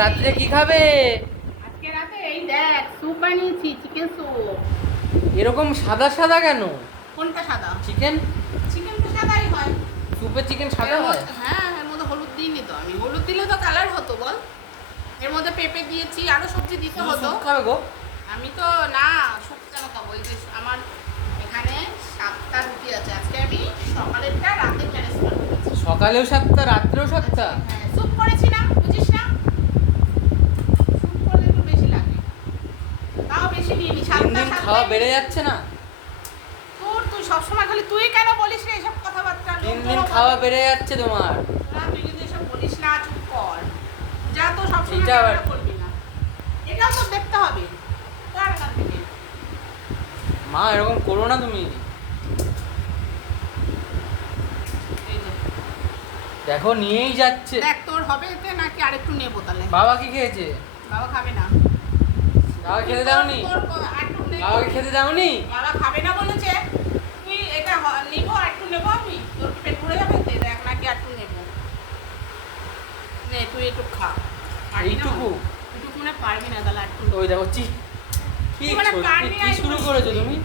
রাত্রে কি খাবে? আজকে রাতে এই দেখ স্যুপ বানিয়েছি চিকেন স্যুপ। এরকম সাদা সাদা কেন? কোনটা সাদা? চিকেন? চিকেন তো সাদাই হয়। সুপে চিকেন সাদা হয়? হ্যাঁ এর মধ্যে হলুদ দিইনি তো আমি। হলুদ দিলে তো কালার হতো বল। এর মধ্যে পেঁপে দিয়েছি আরও সবজি দিতে হতো। স্যুপ খাবে গো। আমি তো না শুক কেন খাব? এই যে আমার এখানে সাতটা রুটি আছে। আজকে আমি সকালেরটা রাতে ম্যানেজ করেছি সকালেও সাতটা রাত্রেও সাতটা? হ্যাঁ স্যুপ করেছি না বুঝিস না স্যুপ করলে একটু বেশি লাগে তাও বেশি নিয়ে নি দিন দিন খাওয়া বেড়ে যাচ্ছে না। তোর তুই সবসময় খালি তুই কেন বলিস রে এসব কথাবার্তা? দিন দিন খাওয়া বেড়ে যাচ্ছে তোমার। না তুই কিন্তু এসব বলিস না চুপ কর। যা তো সবসময় এটা আবার- করবি না। এটাও তো দেখতে হবে। কার থেকে। মা এরকম করো না তুমি। দেখো নিয়েই যাচ্ছে। দেখ তোর হবে এতে নাকি আরেকটু নেব তাহলে? বাবা কি খেয়েছে? বাবা খাবে না। বাবা খেতে দাওনি। বাবাকে খেতে দাওনি? বাবা খাবে না বলেছে। তুই এটা নিব একটু নেব আমি? তোর পেট ভরে যাবে? দেখ নাকি আরেকটু নেব। নে তুই একটু খা? এইটুকু? এইটুকু মানে পারবি না তাহলে একটু। ওই দেখো চি কি মানে শুরু? করেছ তুমি?